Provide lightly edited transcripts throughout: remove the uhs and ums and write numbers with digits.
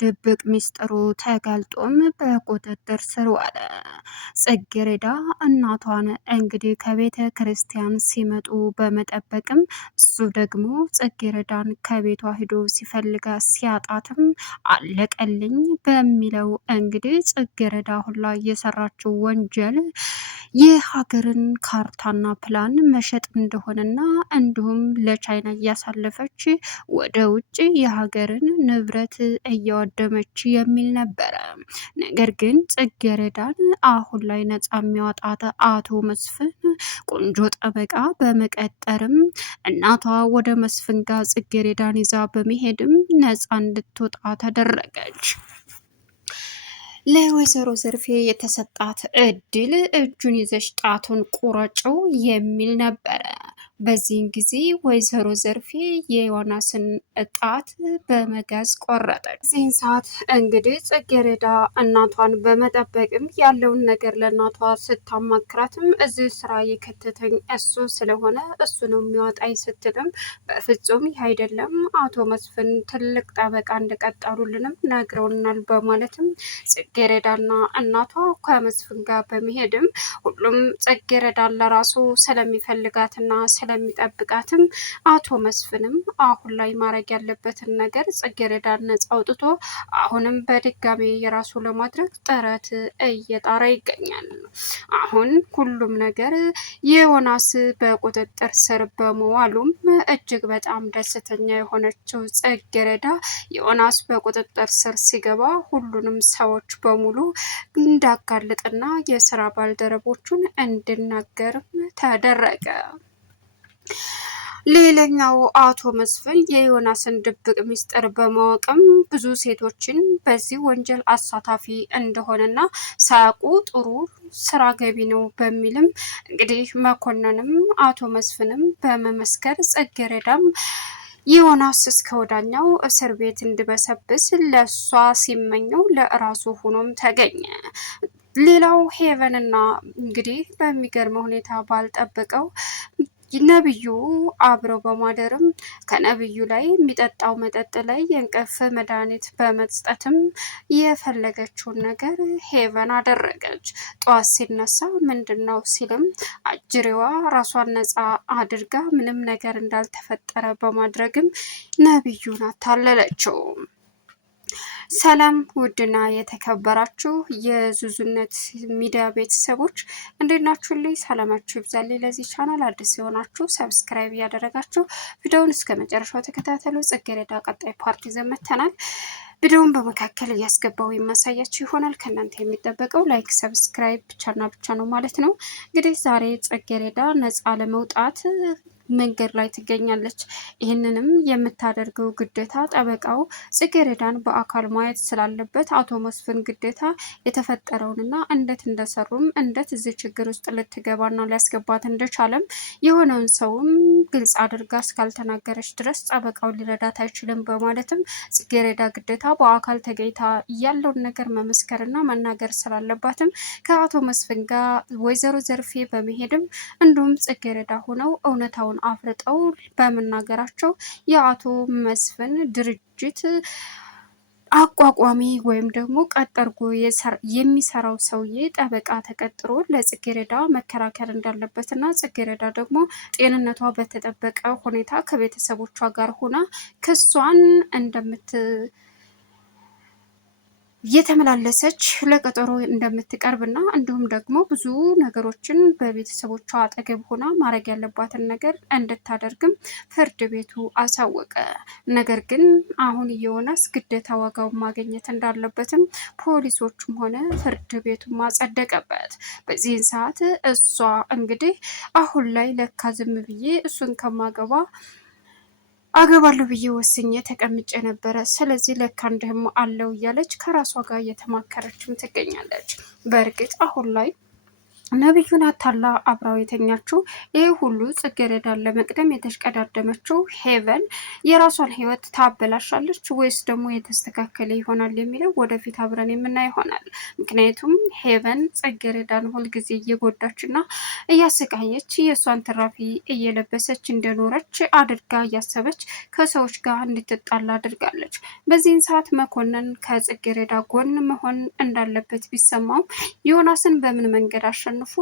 ድብቅ ሚስጥሩ ተጋልጦም በቁጥጥር ስር ዋለ። ጽጌረዳ እናቷን እንግዲህ ከቤተ ክርስቲያን ሲመጡ በመጠበቅም እሱ ደግሞ ጽጌረዳን ከቤቷ ሂዶ ሲፈልጋ ሲያጣትም አለቀልኝ በሚለው እንግዲህ ጽጌረዳ ሁላ እየሰራችው ወንጀል የሀገርን ካርታና ፕላን መሸጥ እንደሆነና እንዲሁም ለቻይና እያሳለፈች ወደ ውጭ የሀገርን ንብረት እያወደመች የሚል ነበረ። ነገር ግን ጽጌረዳን አሁን ላይ ነጻ የሚያወጣት አቶ መስፍን ቆንጆ ጠበቃ በመቀጠርም እናቷ ወደ መስፍን ጋር ጽጌረዳን ይዛ በመሄድም ነጻ እንድትወጣ ተደረገች። ለወይዘሮ ዘርፌ የተሰጣት እድል እጁን ይዘሽ ጣቱን ቁረጭው የሚል ነበረ። በዚህን ጊዜ ወይዘሮ ዘርፌ የዮናስን ጣት በመጋዝ ቆረጠች። በዚህን ሰዓት እንግዲህ ጽጌረዳ እናቷን በመጠበቅም ያለውን ነገር ለእናቷ ስታማክራትም እዚህ ስራ የከተተኝ እሱ ስለሆነ እሱ ነው የሚያወጣኝ ስትልም በፍጹም ይህ አይደለም አቶ መስፍን ትልቅ ጠበቃ እንደቀጠሩልንም ነግረውናል በማለትም ጽጌረዳና እናቷ ከመስፍን ጋር በመሄድም ሁሉም ጽጌረዳን ለራሱ ስለሚፈልጋትና ስለሚጠብቃትም አቶ መስፍንም አሁን ላይ ማድረግ ያለበትን ነገር ጽጌረዳን ነጻ አውጥቶ አሁንም በድጋሚ የራሱ ለማድረግ ጥረት እየጣረ ይገኛል። አሁን ሁሉም ነገር የዮናስ በቁጥጥር ስር በመዋሉም እጅግ በጣም ደስተኛ የሆነችው ጽጌረዳ ዮናስ በቁጥጥር ስር ሲገባ ሁሉንም ሰዎች በሙሉ እንዳጋልጥና የስራ ባልደረቦቹን እንድናገርም ተደረገ። ሌላኛው አቶ መስፍን የዮናስን ድብቅ ሚስጥር በማወቅም ብዙ ሴቶችን በዚህ ወንጀል አሳታፊ እንደሆነና ሳያውቁ ጥሩ ስራ ገቢ ነው በሚልም እንግዲህ መኮንንም አቶ መስፍንም በመመስከር ጽጌረዳም ዮናስ እስከ ወዳኛው እስር ቤት እንዲበሰብስ ለሷ ሲመኘው ለራሱ ሆኖም ተገኘ። ሌላው ሄቨንና እንግዲህ በሚገርም ሁኔታ ባልጠበቀው ነብዩ አብረው በማደርም ከነብዩ ላይ የሚጠጣው መጠጥ ላይ የእንቅልፍ መድኃኒት በመስጠትም የፈለገችውን ነገር ሄቨን አደረገች። ጠዋት ሲነሳ ምንድን ነው ሲልም አጅሬዋ ራሷን ነፃ አድርጋ ምንም ነገር እንዳልተፈጠረ በማድረግም ነብዩን አታለለችው። ሰላም ውድና የተከበራችሁ የዙዙነት ሚዲያ ቤተሰቦች እንዴት ናችሁልኝ? ሰላማችሁ ይብዛልኝ። ለዚህ ቻናል አዲስ የሆናችሁ ሰብስክራይብ እያደረጋችሁ ቪዲዮውን እስከ መጨረሻው ተከታተሉ። ጽጌረዳ ቀጣይ ፓርቲ ዘመተናል። ቪዲዮውን በመካከል እያስገባው የማሳያችሁ ይሆናል። ከእናንተ የሚጠበቀው ላይክ፣ ሰብስክራይብ ብቻና ብቻ ነው ማለት ነው። እንግዲህ ዛሬ ጽጌረዳ ነፃ ለመውጣት መንገድ ላይ ትገኛለች። ይህንንም የምታደርገው ግዴታ ጠበቃው ጽጌረዳን በአካል ማየት ስላለበት አቶ መስፍን ግዴታ የተፈጠረውንና እንዴት እንደሰሩም እንዴት እዚህ ችግር ውስጥ ልትገባና ሊያስገባት እንደቻለም የሆነውን ሰውም ግልጽ አድርጋ እስካልተናገረች ድረስ ጠበቃው ሊረዳት አይችልም በማለትም ጽጌረዳ ግዴታ በአካል ተገኝታ ያለውን ነገር መመስከርና መናገር ስላለባትም ከአቶ መስፍን ጋር ወይዘሮ ዘርፌ በመሄድም እንዲሁም ጽጌረዳ ሆነው እውነታውን አፍርጠው በመናገራቸው የአቶ መስፍን ድርጅት አቋቋሚ ወይም ደግሞ ቀጠርጎ የሚሰራው ሰውዬ ጠበቃ ተቀጥሮ ለጽጌረዳ መከራከር እንዳለበትና ጽጌረዳ ደግሞ ጤንነቷ በተጠበቀ ሁኔታ ከቤተሰቦቿ ጋር ሆና ክሷን እየተመላለሰች ለቀጠሮ እንደምትቀርብና እንዲሁም ደግሞ ብዙ ነገሮችን በቤተሰቦቿ አጠገብ ሆና ማድረግ ያለባትን ነገር እንድታደርግም ፍርድ ቤቱ አሳወቀ። ነገር ግን አሁን ዮናስ ግዴታ ዋጋውን ማግኘት እንዳለበትም ፖሊሶቹም ሆነ ፍርድ ቤቱም አጸደቀበት። በዚህን ሰዓት እሷ እንግዲህ አሁን ላይ ለካ ዝም ብዬ እሱን ከማገባ አገባለሁ ብዬ ወስኜ ተቀምጬ ነበረ፣ ስለዚህ ለካ እንዲህም አለው እያለች ከራሷ ጋር እየተማከረችም ትገኛለች። በእርግጥ አሁን ላይ ነቢዩን አታላ አብራው የተኛችው ይህ ሁሉ ጽጌረዳን ለመቅደም የተሽቀዳደመችው ሄቨን የራሷን ህይወት ታበላሻለች ወይስ ደግሞ የተስተካከለ ይሆናል የሚለው ወደፊት አብረን የምናይ ይሆናል። ምክንያቱም ሄቨን ጽጌረዳን ሁልጊዜ እየጎዳችና እያሰቃየች የእሷን ትራፊ እየለበሰች እንደኖረች አድርጋ እያሰበች ከሰዎች ጋር እንድትጣላ አድርጋለች። በዚህን ሰዓት መኮንን ከጽጌረዳ ጎን መሆን እንዳለበት ቢሰማው ዮናስን በምን መንገድ አሸንፎ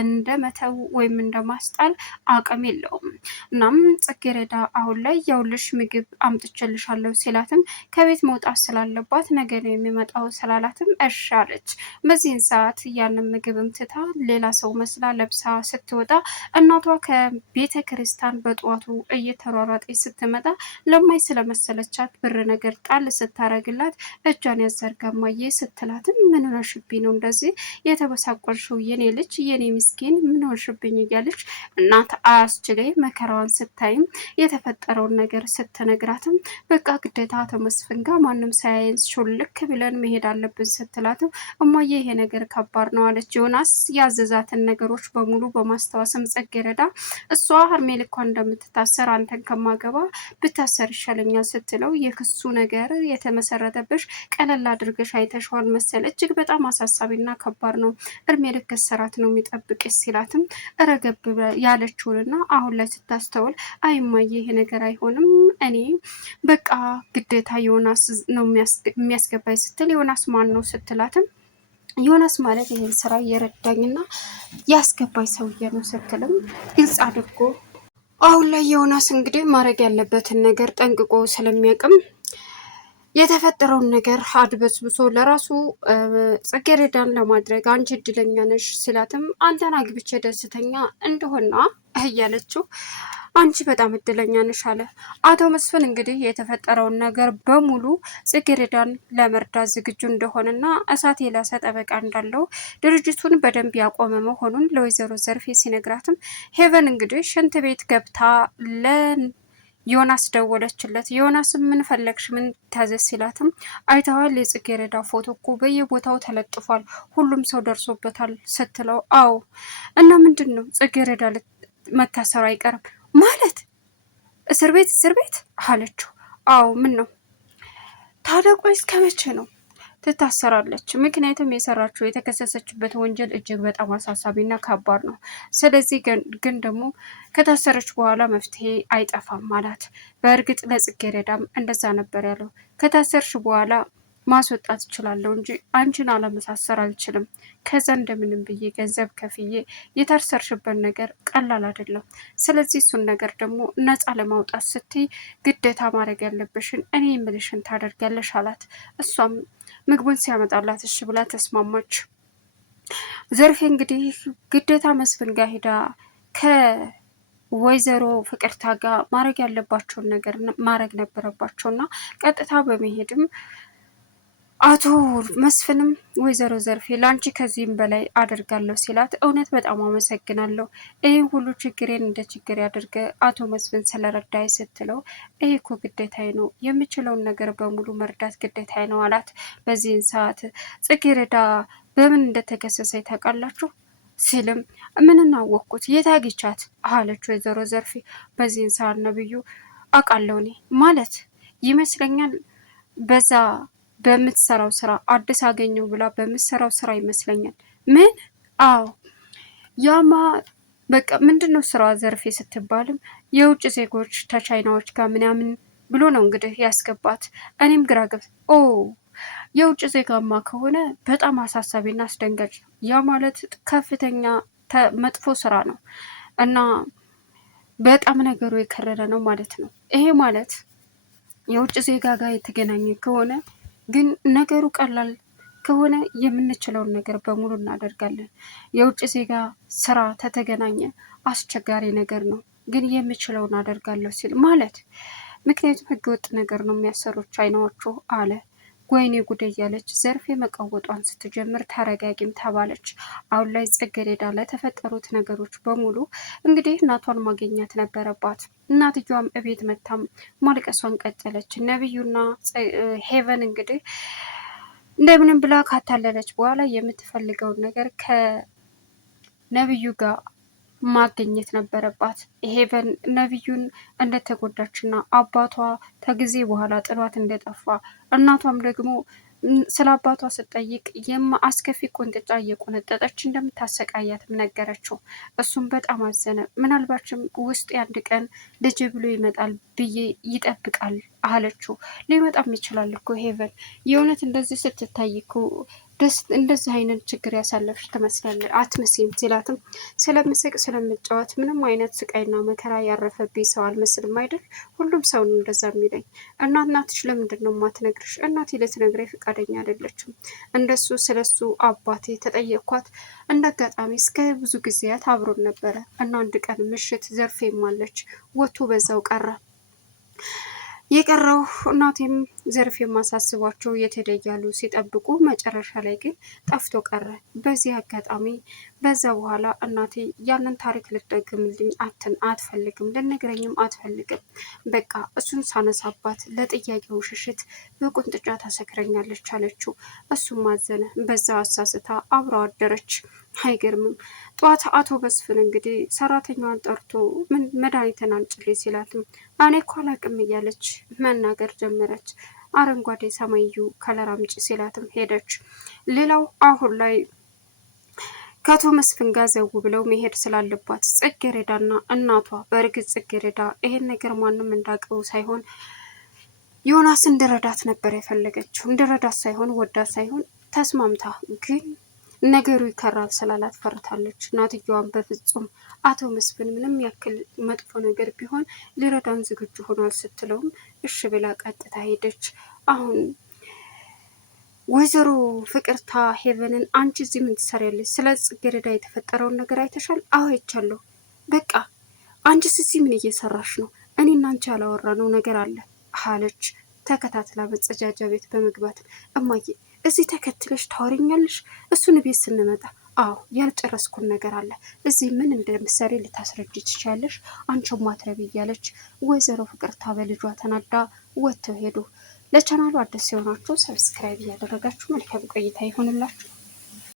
እንደ መተው ወይም እንደ ማስጣል አቅም የለውም። እናም ጽጌረዳ አሁን ላይ ያውልሽ ምግብ አምጥቼልሻለሁ ሲላትም ከቤት መውጣት ስላለባት ነገ ነው የሚመጣው ስላላትም እሺ አለች። በዚህን ሰዓት ያንን ምግብም ትታ ሌላ ሰው መስላ ለብሳ ስትወጣ እናቷ ከቤተ ክርስቲያን በጠዋቱ እየተሯሯጠች ስትመጣ ለማይ ስለመሰለቻት ብር ነገር ጣል ስታረግላት እጇን ያዘርጋማዬ ስትላትም ምን ሆነሽብኝ ነው እንደዚህ የተበሳቆልሽው የኔ ልጅ የኔ ምስኪን ምን ሆንሽብኝ እያለች እናት አያስችለኝ መከራዋን ስታይም የተፈጠረውን ነገር ስትነግራትም በቃ ግዴታ ተመስፍን ጋር ማንም ሳያየን ሹልክ ብለን መሄድ አለብን ስትላትም እማዬ ይሄ ነገር ከባድ ነው አለች። ዮናስ ያዘዛትን ነገሮች በሙሉ በማስታወስም ጽጌረዳ እሷ እድሜ ልኳ እንደምትታሰር አንተን ከማገባ ብታሰር ይሻለኛል ስትለው የክሱ ነገር የተመሰረተብሽ ቀለል አድርገሽ አይተሽዋል መሰል እጅግ በጣም አሳሳቢና ከባድ ነው እድሜ ልክ እስራት ነው የሚጠብቅሽ ሲላትም ረገብ ያለችውንና አሁን ላይ ስታስተውል አይማዬ ይሄ ነገር አይሆንም እኔ በቃ ግዴታ ዮናስ ነው የሚያስገባኝ ስትል ዮናስ ማን ነው ስትላትም ዮናስ ማለት ይህን ስራ እየረዳኝና ያስገባኝ ሰውዬ ነው ስትልም ግልጽ አድርጎ አሁን ላይ ዮናስ እንግዲህ ማድረግ ያለበትን ነገር ጠንቅቆ ስለሚያውቅም የተፈጠረውን ነገር አድበስብሶ ለራሱ ጽጌረዳን ለማድረግ አንቺ እድለኛ ነሽ ሲላትም አንተን አግብቼ ደስተኛ እንደሆና እያለችው አንቺ በጣም እድለኛ ነሽ አለ። አቶ መስፍን እንግዲህ የተፈጠረውን ነገር በሙሉ ጽጌረዳን ለመርዳት ዝግጁ እንደሆነና እሳት የላሰ ጠበቃ እንዳለው ድርጅቱን በደንብ ያቆመ መሆኑን ለወይዘሮ ዘርፌ ሲነግራትም ሄቨን እንግዲህ ሽንት ቤት ገብታ ዮናስ ደወለችለት። ዮናስ ምን ፈለግሽ ምን ታዘዝ ሲላትም አይተዋል የጽጌረዳ ፎቶ እኮ በየቦታው ተለጥፏል ሁሉም ሰው ደርሶበታል ስትለው አዎ እና ምንድን ነው ጽጌረዳ መታሰሩ አይቀርም ማለት እስር ቤት አለችው። አዎ ምን ነው ታዲያ ቆይ እስከ መቼ ነው ትታሰራለች? ምክንያቱም የሰራችው የተከሰሰችበት ወንጀል እጅግ በጣም አሳሳቢና ከባድ ነው። ስለዚህ ግን ደግሞ ከታሰረች በኋላ መፍትሄ አይጠፋም አላት። በእርግጥ ለጽጌረዳም እንደዛ ነበር ያለው። ከታሰርሽ በኋላ ማስወጣት እችላለሁ እንጂ አንቺን አለመሳሰር አልችልም። ከዛ እንደምንም ብዬ ገንዘብ ከፍዬ የታሰርሽበት ነገር ቀላል አይደለም። ስለዚህ እሱን ነገር ደግሞ ነፃ ለማውጣት ስትይ ግዴታ ማድረግ ያለብሽን እኔ የምልሽን ታደርጊያለሽ አላት። እሷም ምግቡን ሲያመጣላት እሺ ብላ ተስማማች። ዘርፌ እንግዲህ ግዴታ መስፍን ጋር ሄዳ ከወይዘሮ ፍቅርታ ጋር ማድረግ ያለባቸውን ነገር ማድረግ ነበረባቸውና ቀጥታ በመሄድም አቶ መስፍንም ወይዘሮ ዘርፌ ለአንቺ ከዚህም በላይ አደርጋለሁ ሲላት እውነት በጣም አመሰግናለሁ ይህ ሁሉ ችግሬን እንደ ችግር ያደርገ አቶ መስፍን ስለረዳይ ስትለው ይህ እኮ ግዴታዬ ነው የምችለውን ነገር በሙሉ መርዳት ግዴታዬ ነው አላት። በዚህን ሰዓት ጽጌረዳ በምን እንደተከሰሰ ታውቃላችሁ ሲልም ምን እናወቅኩት የታግቻት አለች ወይዘሮ ዘርፌ። በዚህን ሰዓት ነብዩ አውቃለሁ እኔ ማለት ይመስለኛል በዛ በምትሰራው ስራ አዲስ አገኘው ብላ በምትሰራው ስራ ይመስለኛል። ምን? አዎ ያማ በቃ ምንድነው ስራዋ ዘርፌ ስትባልም የውጭ ዜጎች ተቻይናዎች ጋር ምናምን ብሎ ነው እንግዲህ ያስገባት። እኔም ግራ ገብቶ የውጭ ዜጋማ ከሆነ በጣም አሳሳቢና አስደንጋጭ ነው። ያ ማለት ከፍተኛ መጥፎ ስራ ነው እና በጣም ነገሩ የከረረ ነው ማለት ነው። ይሄ ማለት የውጭ ዜጋ ጋር የተገናኘ ከሆነ ግን ነገሩ ቀላል ከሆነ የምንችለውን ነገር በሙሉ እናደርጋለን። የውጭ ዜጋ ስራ ተተገናኘ አስቸጋሪ ነገር ነው፣ ግን የምችለውን አደርጋለሁ ሲል ማለት ምክንያቱም ህገወጥ ነገር ነው የሚያሰሩት ቻይናዎቹ አለ። ወይኔ ጉድ እያለች ዘርፌ መቃወጧን ስትጀምር ተረጋጊም ተባለች። አሁን ላይ ጽጌረዳ ለተፈጠሩት ነገሮች በሙሉ እንግዲህ እናቷን ማግኘት ነበረባት። እናትየዋም እቤት መታም ማልቀሷን ቀጠለች። ነብዩና ሄቨን እንግዲህ እንደምንም ብላ ካታለለች በኋላ የምትፈልገውን ነገር ነብዩ ጋር ማገኘት ነበረባት። ሄቨን ነብዩን እንደተጎዳችና አባቷ ከጊዜ በኋላ ጥሏት እንደጠፋ እናቷም ደግሞ ስለ አባቷ ስትጠይቅ አስከፊ ቁንጥጫ እየቆነጠጠች እንደምታሰቃያትም ነገረችው። እሱም በጣም አዘነ። ምናልባችም ውስጥ አንድ ቀን ልጅ ብሎ ይመጣል ብዬ ይጠብቃል አለችው። ሊመጣም ይችላል እኮ ሄቨን፣ የእውነት እንደዚህ ስትታይ እኮ እንደዚህ አይነት ችግር ያሳለፍሽ ትመስላለች አትመስይም ሲላትም ስለምስቅ ስለምጫወት ምንም አይነት ስቃይና መከራ ያረፈብኝ ሰው አልመስልም አይደል? ሁሉም ሰው ነው እንደዛ የሚለኝ እና እናትሽ ለምንድን ነው የማትነግርሽ? እናቴ ልትነግረኝ ፈቃደኛ አይደለችም። እንደሱ ስለሱ አባቴ ተጠየቅኳት። እንደ አጋጣሚ እስከ ብዙ ጊዜያት አብሮን ነበረ እና አንድ ቀን ምሽት ዘርፌም አለች ወጥቶ በዛው ቀረ። የቀረው እናቴም ዘርፍ የማሳስቧቸው የተደያሉ ሲጠብቁ መጨረሻ ላይ ግን ጠፍቶ ቀረ። በዚህ አጋጣሚ በዛ በኋላ እናቴ ያንን ታሪክ ልትደግምልኝ አትፈልግም፣ ልነግረኝም አትፈልግም። በቃ እሱን ሳነሳባት ለጥያቄው ሽሽት በቁንጥጫ ታሰክረኛለች አለችው። እሱም አዘነ። በዛ አሳስታ አብረው አደረች። አይገርምም። ጠዋት አቶ መስፍን እንግዲህ ሰራተኛዋን ጠርቶ መድኃኒትን አምጪልኝ ሲላትም እኔ እኮ አላቅም እያለች መናገር ጀመረች። አረንጓዴ ሰማዩ ከለር አምጪ ሲላትም ሄደች። ሌላው አሁን ላይ ከአቶ መስፍን ጋር ዘው ብለው መሄድ ስላለባት ጽጌረዳና እናቷ፣ በእርግጥ ጽጌረዳ ይሄን ነገር ማንም እንዳውቀው ሳይሆን ዮናስ እንድረዳት ነበር የፈለገችው። እንድረዳት ሳይሆን ወዳት ሳይሆን ተስማምታ፣ ግን ነገሩ ይከራል ስላላት ፈርታለች። እናትየዋን በፍጹም አቶ መስፍን ምንም ያክል መጥፎ ነገር ቢሆን ሊረዳን ዝግጁ ሆኗል ስትለውም እሺ ብላ ቀጥታ ሄደች። አሁን ወይዘሮ ፍቅርታ ሄቨንን አንቺ እዚህ ምን ትሰሪያለሽ? ስለ ጽጌረዳ የተፈጠረውን ነገር አይተሻል? አዎ አይቻለሁ። በቃ አንቺስ እዚህ ምን እየሰራሽ ነው? እኔ እና አንቺ ያላወራነው ነገር አለ አለች ተከታትላ መጸዳጃ ቤት በመግባት። እማዬ እዚህ ተከትለሽ ታወሪኛለሽ? እሱን ቤት ስንመጣ አዎ ያልጨረስኩን ነገር አለ። እዚህ ምን እንደምትሰሪ ልታስረጅ ትችያለሽ? አንቺም ማትረቢ እያለች ወይዘሮ ፍቅርታ በልጇ ተናዳ ወጥተው ሄዱ። ለቻናሉ አዲስ የሆናችሁ ሰብስክራይብ እያደረጋችሁ መልካም ቆይታ ይሆንላችሁ።